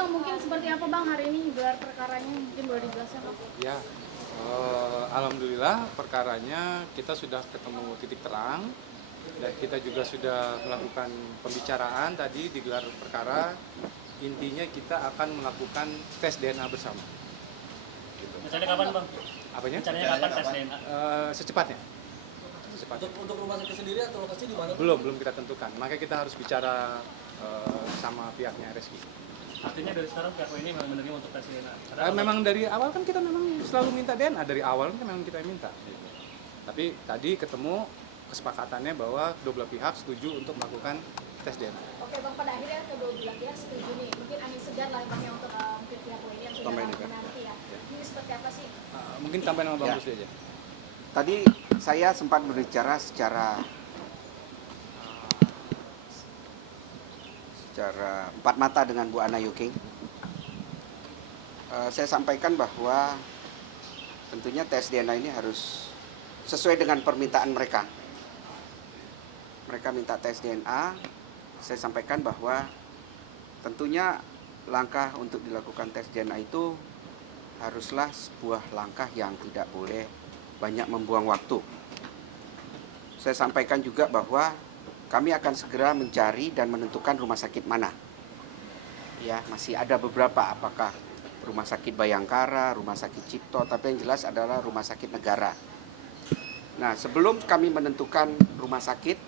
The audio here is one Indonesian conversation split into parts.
Bang, mungkin seperti apa Bang hari ini gelar perkaranya? Mungkin boleh dijelaskan Bang? Ya, alhamdulillah perkaranya kita sudah ketemu titik terang dan kita juga sudah melakukan pembicaraan tadi di gelar perkara. Intinya kita akan melakukan tes DNA bersama. Gitu. Rencananya kapan Bang? Apanya? Rencananya kapan tes DNA? Secepatnya. Untuk rumah sakit sendiri atau lokasi di mana? Belum kita tentukan. Makanya kita harus bicara sama pihaknya Reski. Artinya dari sekarang pihak WNI memang menerima untuk tes DNA? Memang dari awal kan kita memang selalu minta DNA, dari awal kan memang kita minta. Gitu. Tapi tadi ketemu kesepakatannya bahwa kedua belah pihak setuju untuk melakukan tes DNA. Oke Bang, pada akhirnya kedua belah pihak setuju nih. Mungkin angin segar lah Bang ya untuk mungkin pihak ini yang sudah Tambahin ya, Kak? menanti ya. Ini seperti apa sih? Mungkin tambahin sama Bang Ya. Rusdi aja. Tadi saya sempat berbicara secara empat mata dengan Bu Ana Yuking. Saya sampaikan bahwa tentunya tes DNA ini harus sesuai dengan permintaan mereka. Mereka minta tes DNA. Saya sampaikan bahwa tentunya langkah untuk dilakukan tes DNA itu haruslah sebuah langkah yang tidak boleh banyak membuang waktu. Saya sampaikan juga bahwa kami akan segera mencari dan menentukan rumah sakit mana. Ya, masih ada beberapa, apakah rumah sakit Bayangkara, rumah sakit Cipto, tapi yang jelas adalah rumah sakit negara. Nah, sebelum kami menentukan rumah sakit,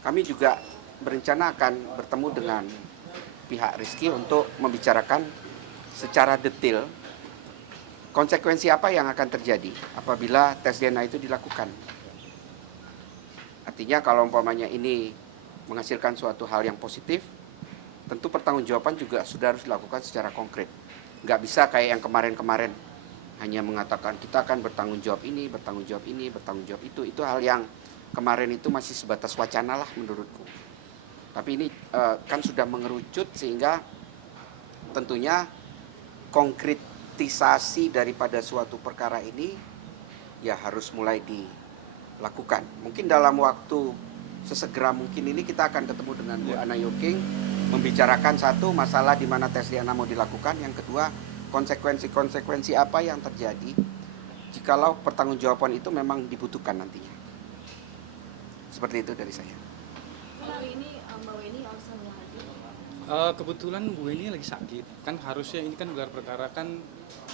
kami juga berencana akan bertemu dengan pihak Rizky untuk membicarakan secara detail konsekuensi apa yang akan terjadi apabila tes DNA itu dilakukan. Artinya kalau umpamanya ini menghasilkan suatu hal yang positif, tentu pertanggungjawaban juga sudah harus dilakukan secara konkret. Nggak bisa kayak yang kemarin-kemarin, hanya mengatakan kita akan bertanggung jawab ini, bertanggung jawab ini, bertanggung jawab itu. Itu hal yang kemarin itu masih sebatas wacana lah menurutku. Tapi ini kan sudah mengerucut sehingga tentunya konkretisasi daripada suatu perkara ini ya harus mulai dilakukan. Mungkin dalam waktu sesegera mungkin ini kita akan ketemu dengan Bu Ana Yuking, membicarakan satu masalah di mana tes DNA mau dilakukan, yang kedua konsekuensi apa yang terjadi jikalau pertanggungjawaban itu memang dibutuhkan nantinya. Seperti itu dari saya. Mbak Weni harus hadir. Kebetulan Bu ini lagi sakit. Kan harusnya ini kan gelar perkara kan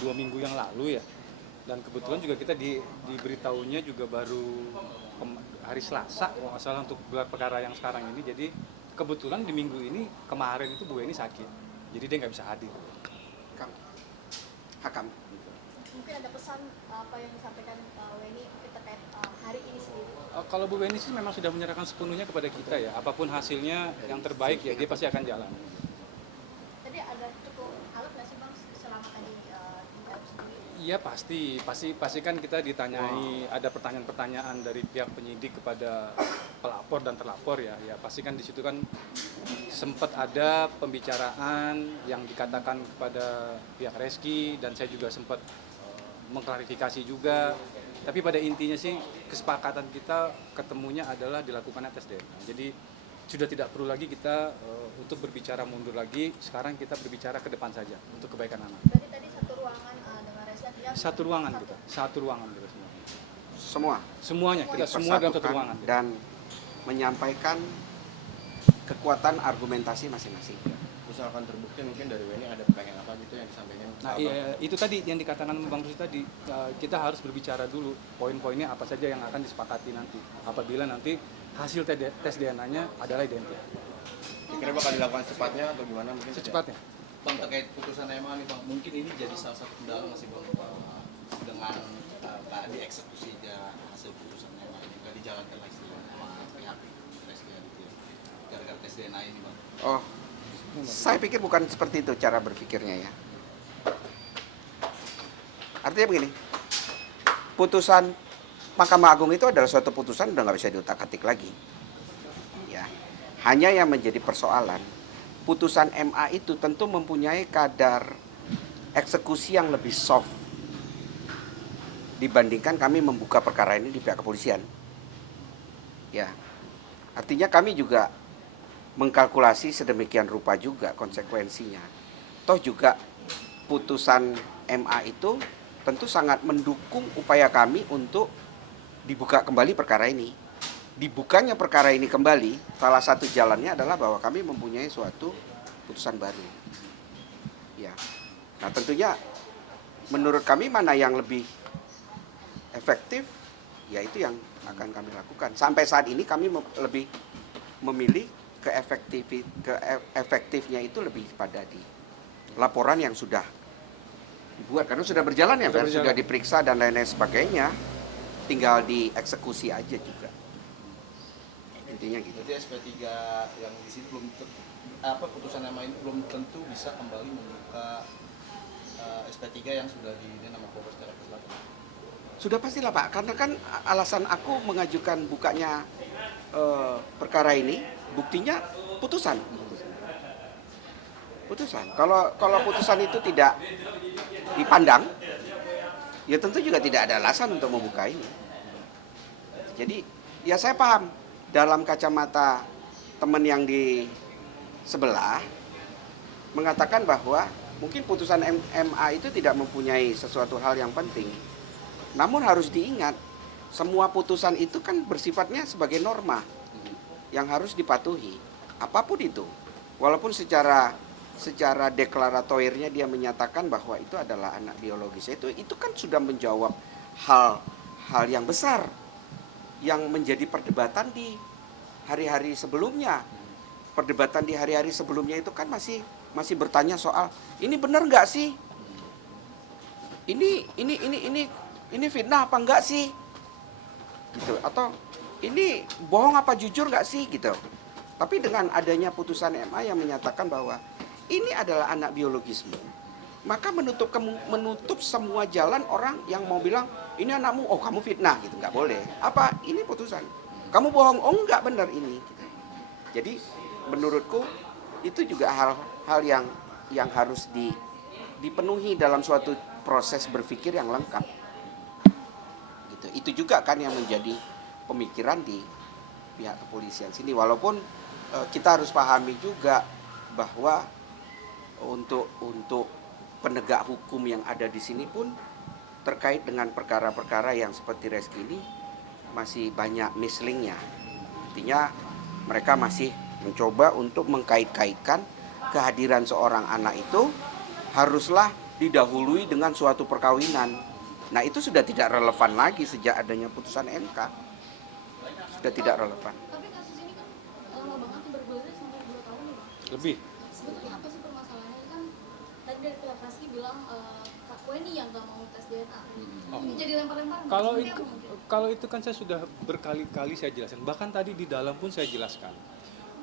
2 minggu yang lalu ya. Dan kebetulan juga kita diberitahunya juga baru hari Selasa kalau nggak salah untuk gelar perkara yang sekarang ini. Jadi kebetulan di minggu ini kemarin itu Bu ini sakit. Jadi dia nggak bisa hadir. Hakam. Mungkin ada pesan apa yang disampaikan Weni terkait hari ini sendiri? Kalau Bu Weni sih memang sudah menyerahkan sepenuhnya kepada kita ya. Apapun hasilnya yang terbaik ya dia pasti akan jalan. Tadi ada cukup alot nggak sih Bang selama tadi dijawab sendiri? Iya pasti kan kita ditanyai, ada pertanyaan-pertanyaan dari pihak penyidik kepada pelapor dan terlapor ya. Ya pasti kan di situ kan sempat ada pembicaraan yang dikatakan kepada pihak Reski dan saya juga sempat mengklarifikasi juga. Tapi pada intinya sih kesepakatan kita ketemunya adalah dilakukan tes DNA. Jadi sudah tidak perlu lagi kita untuk berbicara mundur lagi. Sekarang kita berbicara ke depan saja untuk kebaikan anak. Berarti tadi satu ruangan dengan Reza dia Satu ruangan kita semua. Semuanya kita semua dalam satu ruangan. Dan menyampaikan kekuatan argumentasi masing-masing. Misalkan terbukti mungkin dari WNI ada pengen apa gitu yang disampaikan. Nah iya, itu tadi yang dikatakan Bang Rusdi tadi, kita harus berbicara dulu poin-poinnya apa saja yang akan disepakati nanti apabila nanti hasil tes DNA-nya adalah identik. Kira-kira bakal dilakukan secepatnya atau gimana mungkin? Secepatnya. Bang, terkait putusan MA nih Bang, mungkin ini jadi salah satu kendala masih Bang dengan dieksekusinya hasil putusan MA juga dijalankan lagi sama pihak Reski Aditya gara-gara tes DNA ini Bang. Oh, saya pikir bukan seperti itu cara berpikirnya ya. Artinya begini, putusan Mahkamah Agung itu adalah suatu putusan udah nggak bisa diutak-atik lagi. Ya, hanya yang menjadi persoalan putusan MA itu tentu mempunyai kadar eksekusi yang lebih soft dibandingkan kami membuka perkara ini di pihak kepolisian. Ya, artinya kami juga mengkalkulasi sedemikian rupa juga konsekuensinya. Toh juga putusan MA itu tentu sangat mendukung upaya kami untuk dibuka kembali perkara ini. Dibukanya perkara ini kembali, salah satu jalannya adalah bahwa kami mempunyai suatu putusan baru. Ya. Nah, tentunya menurut kami mana yang lebih efektif, yaitu yang akan kami lakukan. Sampai saat ini kami lebih memilih efektifnya itu lebih pada di laporan yang sudah dibuat, karena sudah berjalan ya, sudah diperiksa dan lain-lain sebagainya, tinggal dieksekusi aja juga. Intinya gitu. Jadi SP3 yang di sini belum putusan nama ini belum tentu bisa kembali membuka SP3 yang sudah di nama Polres Jakarta Selatan. Sudah pastilah Pak, karena kan alasan aku mengajukan bukanya perkara ini, buktinya putusan. Kalau putusan itu tidak dipandang, ya tentu juga tidak ada alasan untuk membuka ini. Jadi ya saya paham dalam kacamata teman yang di sebelah mengatakan bahwa mungkin putusan MA itu tidak mempunyai sesuatu hal yang penting. Namun harus diingat, semua putusan itu kan bersifatnya sebagai norma yang harus dipatuhi. Apapun itu, walaupun secara deklaratoirnya dia menyatakan bahwa itu adalah anak biologis, itu kan sudah menjawab hal yang besar yang menjadi perdebatan di hari-hari sebelumnya. Perdebatan di hari-hari sebelumnya itu kan masih bertanya soal ini benar nggak sih? Ini fitnah apa enggak sih? Gitu. Atau ini bohong apa jujur nggak sih? Gitu. Tapi dengan adanya putusan MA yang menyatakan bahwa ini adalah anak biologismu, maka menutup semua jalan orang yang mau bilang ini anakmu, oh kamu fitnah gitu, nggak boleh. Apa ini putusan? Kamu bohong, oh nggak benar ini. Gitu. Jadi menurutku itu juga hal yang harus dipenuhi dalam suatu proses berpikir yang lengkap. Gitu. Itu juga kan yang menjadi pemikiran di pihak kepolisian sini. Walaupun kita harus pahami juga bahwa untuk penegak hukum yang ada di sini pun terkait dengan perkara-perkara yang seperti Reski ini masih banyak mislingnya. Artinya mereka masih mencoba untuk mengkait-kaitkan kehadiran seorang anak itu haruslah didahului dengan suatu perkawinan. Nah itu sudah tidak relevan lagi sejak adanya putusan MK. Sudah tidak relevan. Tapi kasus ini kan lama banget bergulir sampai 2 tahun ya Bang. Lebih. Sebetulnya apa sih permasalahannya? Kan tadi dari pihak Reski bilang Kak Weni yang nggak mau tes DNA. Ini jadi lempar-lemparan. Kalau itu kan saya sudah berkali-kali saya jelaskan. Bahkan tadi di dalam pun saya jelaskan.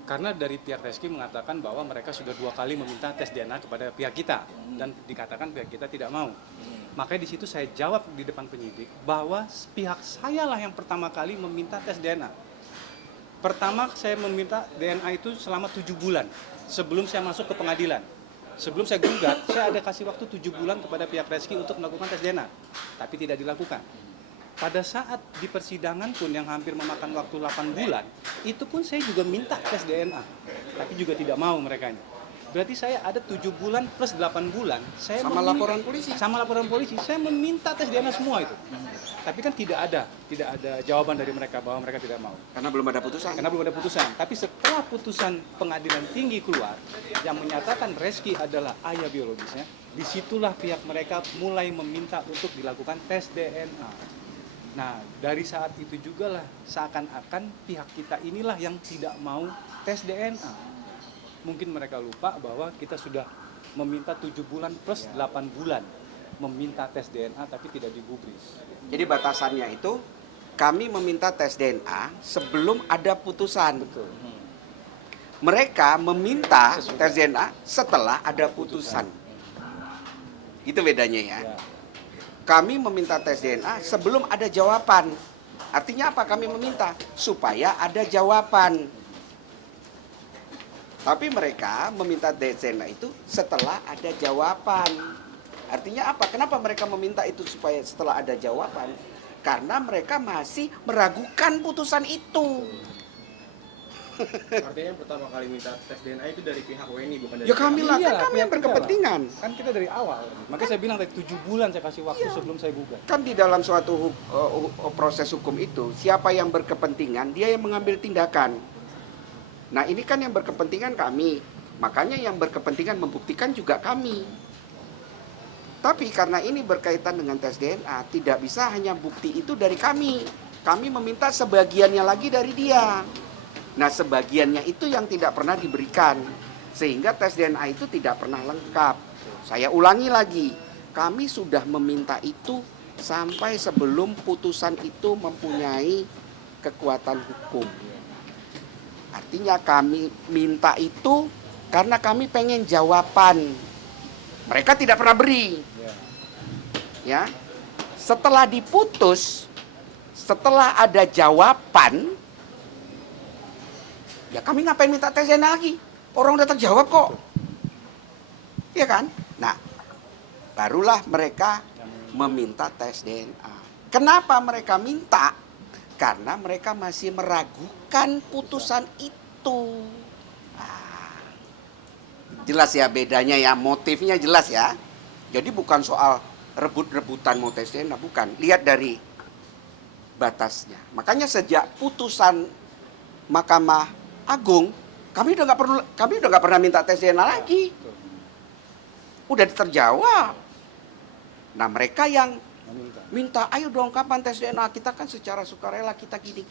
Karena dari pihak Reski mengatakan bahwa mereka sudah 2 kali meminta tes DNA kepada pihak kita dan dikatakan pihak kita tidak mau. Makanya di situ saya jawab di depan penyidik bahwa pihak saya lah yang pertama kali meminta tes DNA. Pertama saya meminta DNA itu selama 7 bulan sebelum saya masuk ke pengadilan. Sebelum saya gugat, saya ada kasih waktu 7 bulan kepada pihak Reski untuk melakukan tes DNA, tapi tidak dilakukan. Pada saat di persidangan pun yang hampir memakan waktu 8 bulan, itu pun saya juga minta tes DNA, tapi juga tidak mau mereka. Berarti saya ada 7 bulan plus 8 bulan, saya Sama laporan polisi. Sama laporan polisi, saya meminta tes DNA semua itu. Tapi kan tidak ada jawaban dari mereka bahwa mereka tidak mau. Karena belum ada putusan. Karena belum ada putusan. Tapi setelah putusan pengadilan tinggi keluar yang menyatakan Reski adalah ayah biologisnya, disitulah pihak mereka mulai meminta untuk dilakukan tes DNA. Nah, dari saat itu juga lah seakan-akan pihak kita inilah yang tidak mau tes DNA. Mungkin mereka lupa bahwa kita sudah meminta 7 bulan plus 8 bulan meminta tes DNA tapi tidak digubris. Jadi batasannya itu kami meminta tes DNA sebelum ada putusan. Betul. Mereka meminta tes DNA setelah ada putusan. Itu bedanya ya. Kami meminta tes DNA sebelum ada jawaban. Artinya apa kami meminta? Supaya ada jawaban. Tapi mereka meminta tes DNA itu setelah ada jawaban. Artinya apa? Kenapa mereka meminta itu supaya setelah ada jawaban? Karena mereka masih meragukan putusan itu. Artinya yang pertama kali minta tes DNA itu dari pihak WNI bukan dari Ya kami lah, Iya, kan kami pihak yang kita berkepentingan. lah. Kan kita dari awal. Makanya saya bilang tadi 7 bulan saya kasih waktu sebelum saya gugat. Kan di dalam suatu proses hukum itu, siapa yang berkepentingan, dia yang mengambil tindakan. Nah ini kan yang berkepentingan kami, makanya yang berkepentingan membuktikan juga kami. Tapi karena ini berkaitan dengan tes DNA, tidak bisa hanya bukti itu dari kami. Kami meminta sebagiannya lagi dari dia. Nah sebagiannya itu yang tidak pernah diberikan. Sehingga tes DNA itu tidak pernah lengkap. Saya ulangi lagi, kami sudah meminta itu sampai sebelum putusan itu mempunyai kekuatan hukum. Artinya kami minta itu karena kami pengen jawaban. Mereka tidak pernah beri. Ya. Setelah diputus, setelah ada jawaban, ya kami ngapain minta tes DNA lagi? Orang udah terjawab kok. Iya kan? Nah, barulah mereka meminta tes DNA. Kenapa mereka minta? Karena mereka masih meragukan putusan itu. Nah, jelas ya bedanya ya, motifnya jelas ya. Jadi bukan soal rebut-rebutan mau tes DNA, bukan. Lihat dari batasnya. Makanya sejak putusan Mahkamah Agung, kami udah nggak pernah minta tes DNA lagi. Udah terjawab. Nah mereka yang minta, ayo dong kapan tes DNA, kita kan secara sukarela kita gini.